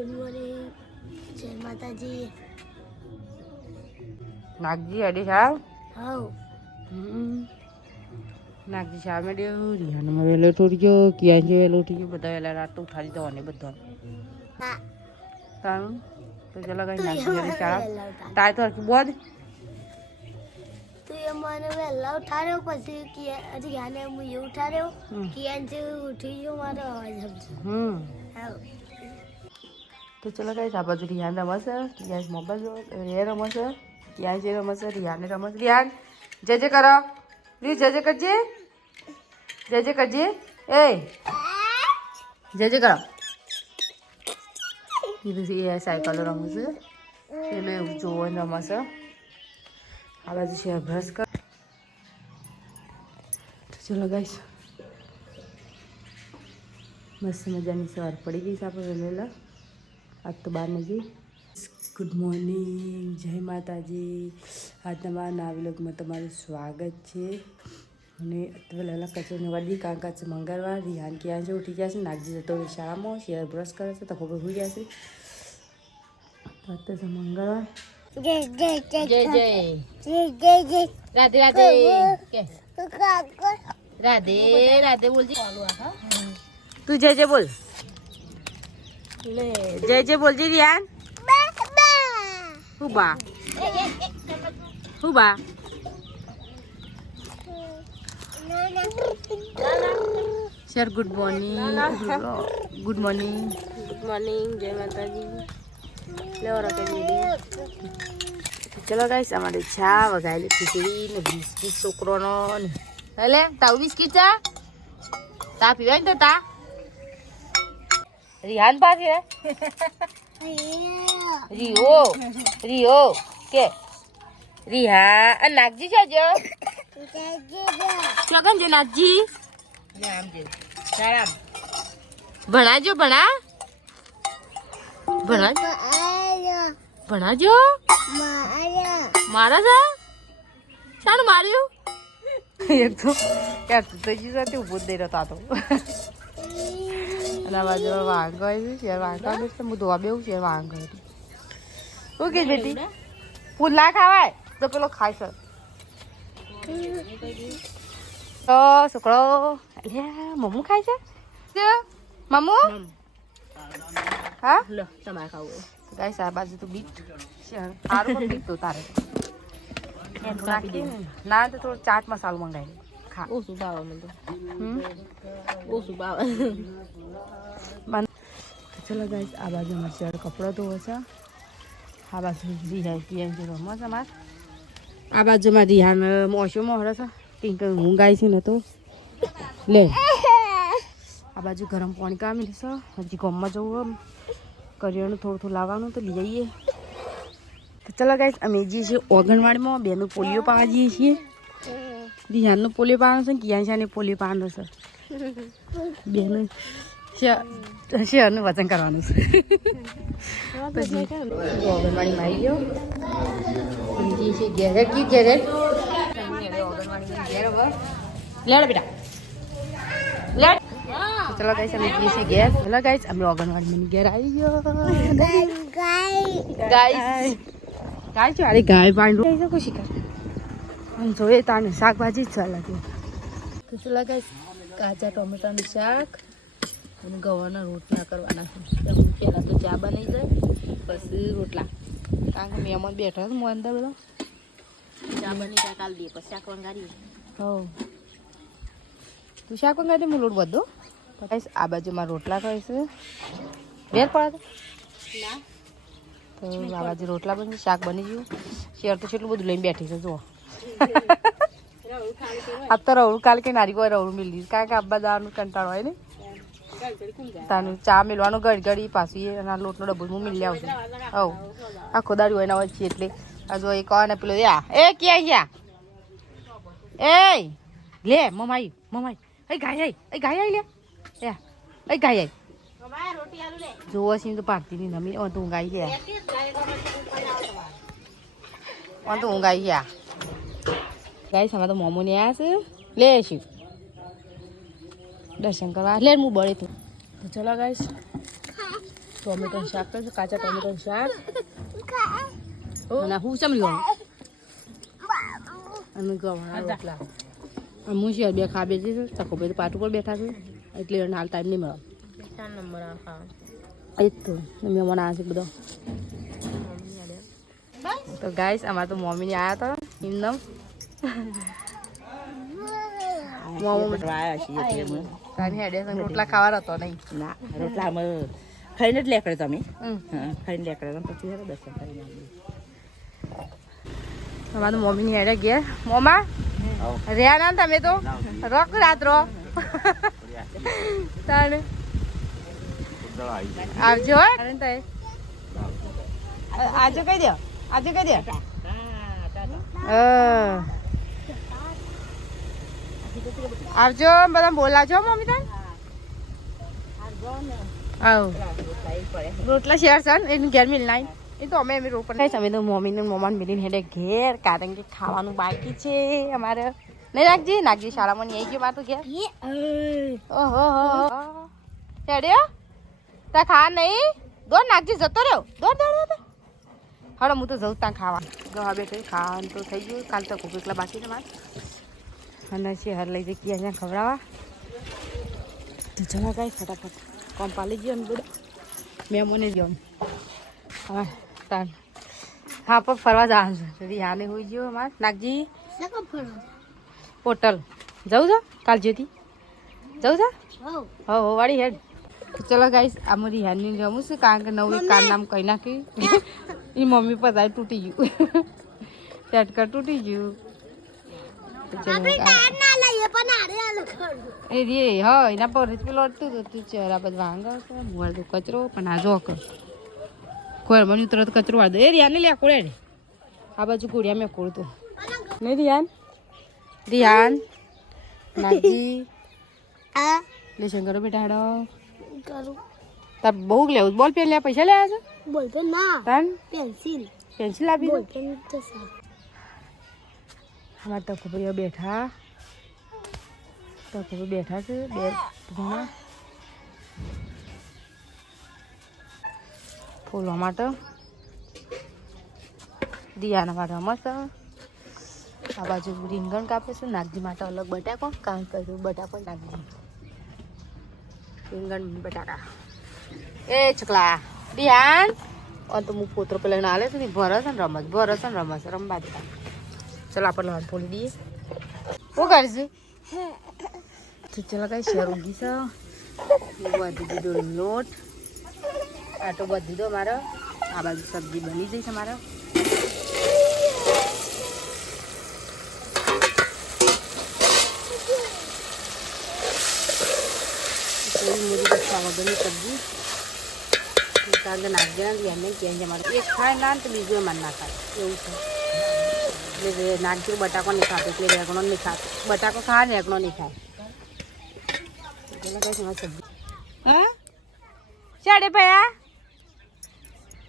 Good morning, જય માતાજી. નાગજી અડી સાહેબ હાઉ નાગજી સાહેબ મેળ્યો રિહાનમાં વહેલો ઉઠી ગયો ક્યાં છે વહેલો ઉઠી ગયો બધા વહેલા રાત તો ઉઠાડી દેવાની બધા તારું તો ચલો કઈ નાગજી અડી સાહેબ તાય તો હરકી બોધ તું એ મને વહેલા ઉઠાડ્યો પછી રિયાને હું એ ઉઠાડ્યો કિયાન જે ઉઠી ગયો મારો અવાજ સમજો. હાઉ તો ચલો કઈ આ બાજુ રિહાન રમશે ક્યાં મોબાઈલ રે રમશે ક્યાં જે રમશે રિહાને રમશે રિહાન જય જય કરો પ્લીઝ જય જય કરજે જય જય કરજે એ જય જય કરો કીધું એ સાયકલો રમશે પેલું એવું જોવાનું રમશે આ બાજુ છે બ્રશ કર તો ચલો ગાઈસ મસ્ત મજાની સવાર પડી ગઈ છે આપણે વહેલા આજ તો 12 વાગે. ગુડ મોર્નિંગ, જય માતાજી. આજના મારા નવા વ્લોગમાં તમારું સ્વાગત છે. અને વહેલા કચરો વાળી કારણ કે આજે મંગળવાર રિહાન ક્યાં છે ઉઠી ગયા છે નાગજી જતો શાળામાં શેર બ્રશ કરે છે તો ખબર હોઈ ગયા છે તો આજે છે મંગળવાર. જય જય જય જય જય જય જય જય રાધે રાધે કે રાધે રાધે બોલજી તું જય જય બોલ લે જય જય બોલજી રિહાન હું બા sir good morning good morning જય માતાજી લેવો રાખે ચલો ગાઈસ અમારે ચા વગાડેલી ખીચડી ને બિસ્કીટ છોકરોનો ને એટલે તાવ બિસ્કીટ ચા તા પીવાય ને તો તા રિહાન પાસે રિયો કે રિહા અને નાગજી છે જો ચોકન છે નાગજી ભણાજો ભણાજો મારા છે શાનું માર્યું એક તો ક્યાં તો જી સાથે ઉભો જ દઈ રહ્યો તો અને આ બાજુ વાંગો આવ્યું છે વાંગો આવ્યું છે હું ધોવા બેવું છે વાંગો આવ્યું શું કે બેટી ફૂલ ના ખાવાય તો પેલો ખાય છે તો છોકરો મમ્મુ ખાય છે મમ્મુ હા તમારે ખાવું ગાઈસ આ બાજુ તો બીટ સારું પણ બીટ તો તારે ના તો થોડો ચાટ મસાલો મંગાવી ખા ઓછું ભાવે મને તો ઓછું ભાવે ચલો ગાઈસ આ બાજુ અમારે કપડો તો હશે આ બાજુ રિહાન પીએમ છે રમવા અમાર આ બાજુમાં રિહાન મોસમમાં હરે છે પિંક ઊંઘ આવી છે ને તો લે આ બાજુ ગરમ પાણી કામી લેશે હજી ગામમાં જવું કરિયાણું થોડું લાવવાનું તો લઈ જઈએ તો ચલો ગાઈસ અમે જઈએ છીએ ઓગણવાડીમાં બેનું પોલિયો પાવા જઈએ છીએ રિહાનનો પોલિયો પાવાનો છે કિયાન શાને પોલિયો પાવાનો છે બેનું શેરનું વચન કરવાનું છે પછી ઓગણવાડીમાં આવી ગયો જઈએ છીએ ઘેરે કી ઘેરે ઓગણવાડીમાં ઘેર હવે લેડ બેટા લેડ ચલો ગાઈસ અમે જઈએ છીએ ઘેર ચલો ગાઈસ અમે ઓગણવાડીમાં ઘેર આવી ગયો ગાય છો અરે ગાય પાંડું કઈ ખુશી કર જોઈએ તાને શાકભાજી જ લાગે તો ચલો ગાઈસ કાચા ટોમેટાનું શાક અને ગવારના રોટલા કરવાના છે પહેલાં તો ચા બની જાય પછી રોટલા કારણ કે મહેમાન બેઠા છે હું અંદર બધા ચા બની ચા કાલ દઈએ પછી શાક વંગારીએ હો તું શાક વંગારી હું લોટ બધો ગાઈસ આ બાજુમાં રોટલા કરે છે વેર પડે ના તો આ બાજુ રોટલા બની શાક બની ગયું શેર તો કેટલું બધું લઈને બેઠી છે જુઓ આ તો રવડું કાલે કે નારી કોઈ રવડું મિલી કારણ કે આબા દાવાનું કંટાળો હોય ને તાનું ચા મેળવાનું ગળગડી પાછી એના લોટનો ડબ્બો હું મિલી આવશે હવ આખો દાડી હોય ના હોય છે એટલે આ જો એ કહે ને પેલો એ ક્યાં ગયા એ લે મમાઈ એ ગાય લે એ ગાય જોવો છે તો પાડતી નહીં નમી તો ઊંઘાઈ ગયા તો ઊંઘાઈ ગયા ગાઈસ આમાં તો મોમો ને આવ્યા છે લે શિવ દર્શન કરવા લે હું બળે તું તો ચલો ગાઈસ ટોમેટોનું શાક કરશું, કાચા ટોમેટોનું શાક. અને હું ચમરી અને ગવાના રોટલા. હું શિયાર બે ખા બેસી છું, તકો ભાઈ પાટ ઉપર બેઠા છું એટલે એને હાલ ટાઈમ નહીં મળે. 4 નંબર એ જ તો મહેમાન આવ્યા છે બધો. તો ગાઈસ અમારે તો મમ્મીને આવ્યા હતા એમનેમ રોટલા ખાવા હતો નહીં. ના રોટલા અમે ખાઈને જ લેકડે તમે ખાઈને લેકડે પછી દર્શન કરીને અમારે તો મમ્મીની હેડે ઘેર. મોમાં રહ્યા ના તમે તો રોક રાત્રો તાણ આવજો. આજે કહી દો, આજે કહી દો. આવજો બધા બોલાજો મમ્મી તાર. આવ રોટલા શેર છે એની ઘેર મિલ નાઈ એ તો અમે રોકડ નહીં. અમે તો મમ્મી ને મમ્મા મિલીને હેડે ઘેર કારણ કે ખાવાનું બાકી છે અમારે. નહીં નાખજી નાખજી શાળામાં નહીં આવી ગયો મારે તો ઘેર. ઓહો હેડે તા ખા નહીં દોડ નાખજી જતો રહ્યો. દોડ દોડ દોડ હવે હું તો જઉં ત્યાં ખાવા. ગવા બેઠે ખાવાનું તો થઈ ગયું. કાલ તો ખૂબ એકલા બાકી છે મારે. અને શહેર લઈ જઈ ક્યાં ખવડાવવા. ચલા કાંઈ ફટાફટ કોમ પાલી ગયો ને બધા મેં મને ગયો. હા તાર હા પણ ફરવા જવાનું છે. રિહાને હોઈ ગયો અમારે નાગજી હોટલ જવું છે કાલ જેથી જવું છે. હો વાળી હેડ. ચલો ગાઈસ આમાં રિહાની જમું છે કારણ કે નવું એક કાર નામ કહી નાખ્યું. એ મમ્મી પધારે તૂટી ગયું ચટકર તૂટી ગયું. એ રે હા એના પર પેલો અડતું હતું ચહેરા બધા વાંગા છે મોર તો કચરો પણ આ જો કોઈ મને તરત કચરો વાળ દે. એ રિયાને લે કોળે આ બાજુ કોળિયા મેં કોળતું નહીં. રિયાન રિયાન નાગજી લે શંકરો બેટા હાડો તાર બહુ લેવું. બોલ પેન લે પૈસા લે છે. બોલ પેન ના તાન પેન્સિલ પેન્સિલ આપી બોલ પેન તો અમારે તો ખબર બેઠા તો ખબર બેઠા છે બે જણા ફૂલવા માટે. દિયાના માટે મસ્ત આ બાજુ રીંગણ કાપે છે. નાગજી માટે અલગ બટાકો કારણ કે બટાકો નાગજી રીંગણ બટાકા. એ છકલા ધ્યાન તો હું પોતરો પેલા ના લે છે ભરસ ને રમત ભરસ ને રમસ રમવા દેતા. ચલો આપણે લવાન ફોલી દઈએ. શું કરીશું તો ચલો કઈ શેર ઊંઘી છે. બધી દીધો લોટ આટો બધી દીધો મારો. આ બાજુ સબ્જી બની જઈ છે મારો. મોદી બચ્ચા વગરની સબ્જી કારણ કે નાખજે એમને ક્યાં છે મારે. એક ખાય ના તો બીજું એમાં ના ખાય એવું છે. એટલે નાગજી બટાકો નહીં ખાતો એટલે રેગણો નહીં ખાતો. બટાકો ખાય ને રેગણો નહીં ખાય. સબ્જી હા ચાડે ભયા.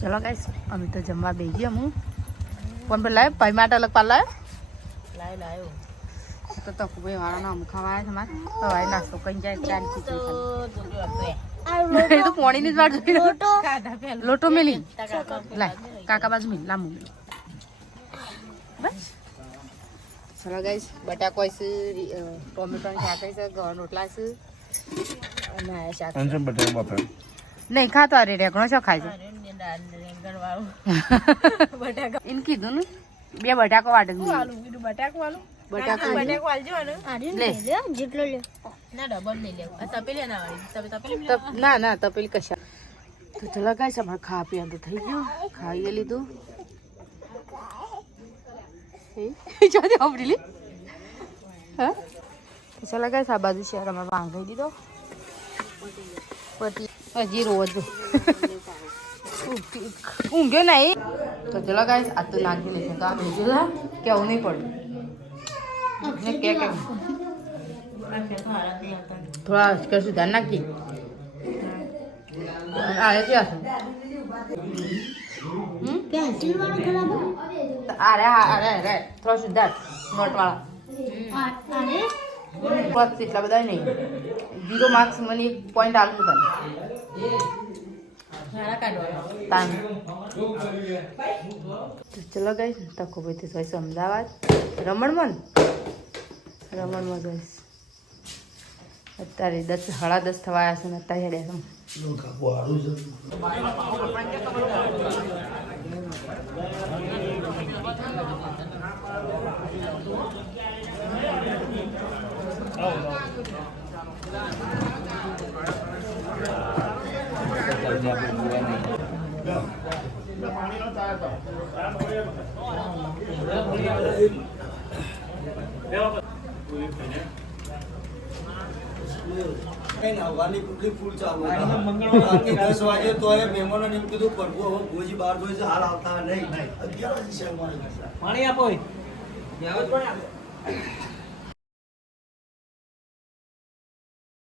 ચલો ગાઈસ અમે તો જમવા બેસી ગયા. હું કોણ પર લાવ્યો ભાઈ માટે અલગ પાલ લાવ્યો તો તકુ ભાઈ વાળાનો અમુક ખાવા આવ્યા છે મારે. હવાય નાસ્તો કઈ જાય ચાર ખીચડી તો પોણીની જ વાત જોઈ. લોટો મેલી લાય કાકા બાજુ મેલી લાંબુ મેલી બસ. ચલો ગાઈસ બટાકો છે ટોમેટોની શાક છે ગવાનું રોટલા છે અને શાક નહીં ખાતો. અરે રેગણો શું ખાય છે એને કીધું ને બે બટાકો વાટે બટાકો જેટલો લે ના ના તપેલી કશા. તો ચલો ગાઈસ અમારે ખાવા પીવાનું તો થઈ ગયું. ખાઈ લીધું સાંભળી હા. ચલો ગાઈસ આ બાજુ શેર અમારે વાંગી દીધો પછી હજી રોજ ઊંઘ્યો નહીં. તો ચલો ગાઈસ આ તો નાખી લેશે તો આ ભેજ્યું કે આવું નહીં પડ્યું કે થોડા અસ્કર સુધાર નાખી આવે ત્યાં પેન્સિલ વાળો ખરાબ અરે થોડા સુધાર નોટ વાળા બસ એટલા બધા નહીં. 0 માર્ક્સ મને 1 પોઈન્ટ આપવું તને તાન તો ચલો ગઈશ તકો ભાઈ જોઈશ અમદાવાદ રમણમાં જઈશ અત્યારે 10 સાડા 10 થવા આવ્યા છે ને અત્યારે હેડ્યા ફૂલ ચાલુ 10 વાગે તો મહેમાનો એમ કીધું પ્રભુ હવે ભોજી બહાર જોઈ છે હાલ આવતા નહીં 11 વાગે પાણી આપો